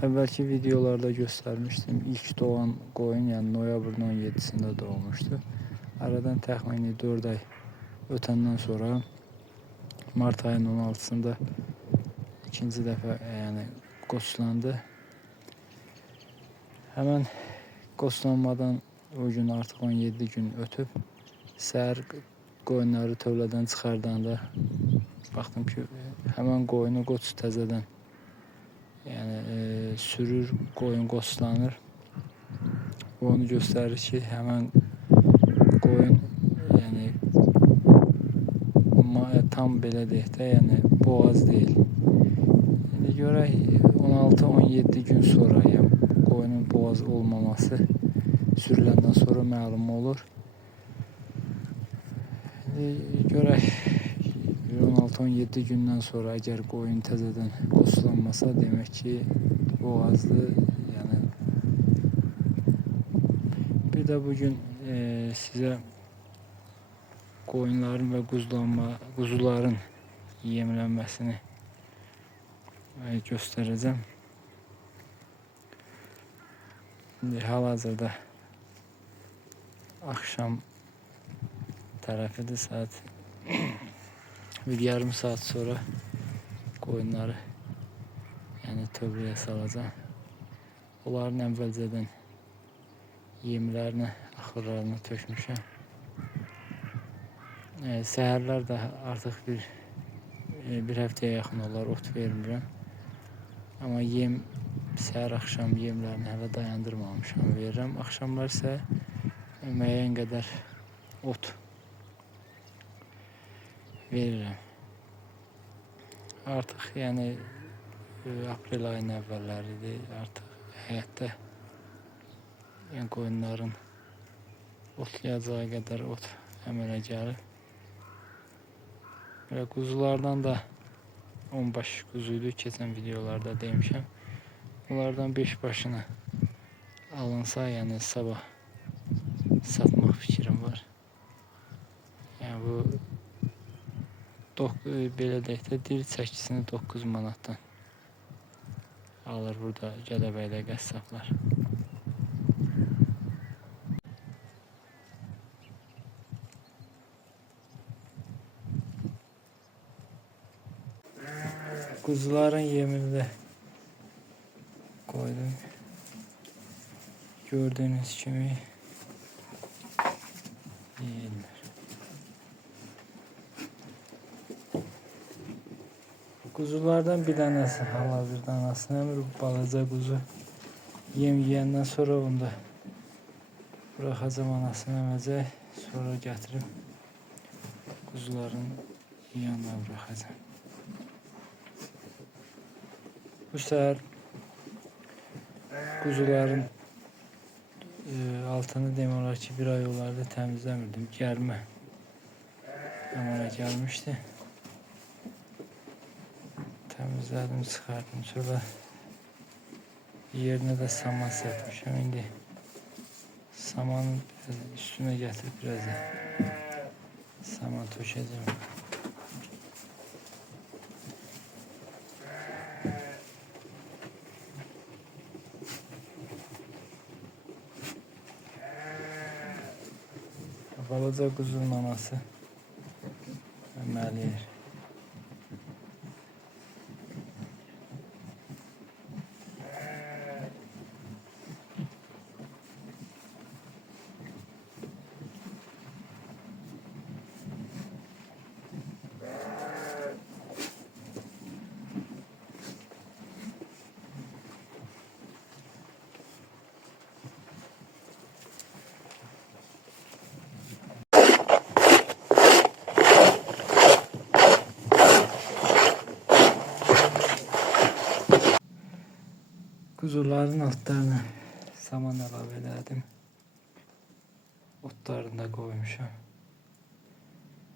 Əvvəlki videolarda göstərmişdim. İlk doğan qoyun, yəni noyabrın 17-sində doğmuşdu. Aradan təxmini 4 ay ötəndən sonra mart ayının 16-sında ikinci dəfə yəni qoçlandı. Həmən qoçlanmadan o gün artıq 17 gün ötüb. Səhər qoyunları tövlədən çıxardanda baxdım ki, həmən qoyunu qoç təzədən sürür, qoyun qoçlanır. Bu onu göstərir ki, həmən qoyun tam belə deyək də, boğaz deyil. İndi görək 16-17 gün sonra qoyunun boğaz olmaması sürüləndən sonra məlum olur. İndi görək 16-17 gündən sonra əgər qoyun təzədən qoçlanmasa, demək ki, boğazlı. Bir də bugün sizə qoyunların və quzuların yemlənməsini göstərəcəm. İndi hal-hazırda axşam tərəfidir, saat bir yarım saat sonra qoyunları tövləyə salacağım. Onların əvvəlcədən yemlərini, axırlarını tökmüşəm. Səhərlər də artıq bir həftəyə yaxın olar ot vermirəm. Amma səhər axşam yemlərini hələ dayandırmamışam, verirəm. Axşamlar isə müəyyən qədər ot verirəm. Artıq aprel ayının əvvəlləridir. Artıq həyətdə qoyunların otlayacağı qədər ot əmələ gəlir. Və quzulardan da 10 baş quzuydu, keçən videolarda demişəm. Bunlardan 5 başını alınsa, sabah satmaq fikrim var. Bu belə deyək də, diri çəkisini 9 manatdan alır burada Gədəbəydə qəssablar. Quzuların yemini də koydum. Gördüğünüz kimi yiyirlər. Quzulardan bir dənəsi hal-hazırda anasını əmir, bu balaca quzu yem yiyəndən sonra onu da buraxacam, anasını əməcək, sonra gətirib quzuların yanına buraxacam. Bu səhər quzuların altını demək olar ki, bir ay olardı təmizləmirdim. Gəlmə əmələ gəlmişdi. Təmizlədim, çıxardım. Sonra yerinə də saman sərtmişəm. İndi samanın üstünə gətirib biraz da saman tökəcəm. Balaca quzunun anası əməliyir. Kuzuların altlarına saman əlavə elədim. Otlarını da koymuşam.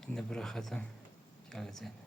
İndi bırakacağım. Gələcək.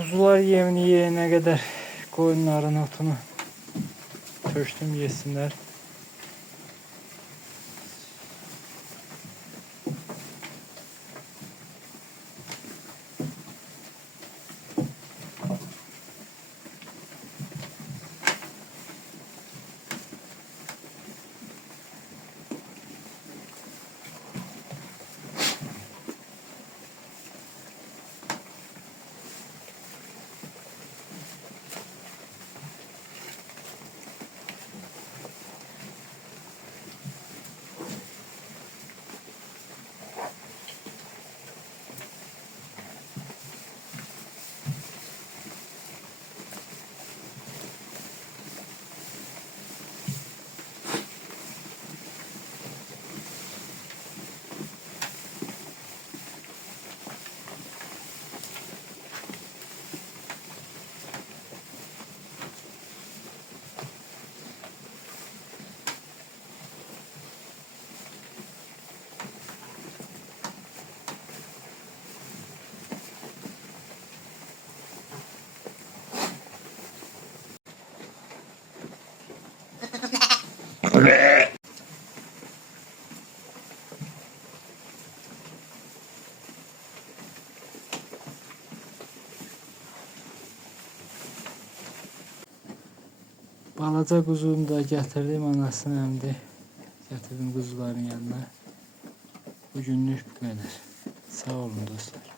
Kuzular yemini yiyene kadar koyunların otunu töştüm yesinler. Balaca kuzunu da getirdim, anasını emdi. Getirdim kuzuların yanına. Bugünlük bu kadar. Sağ olun dostlar.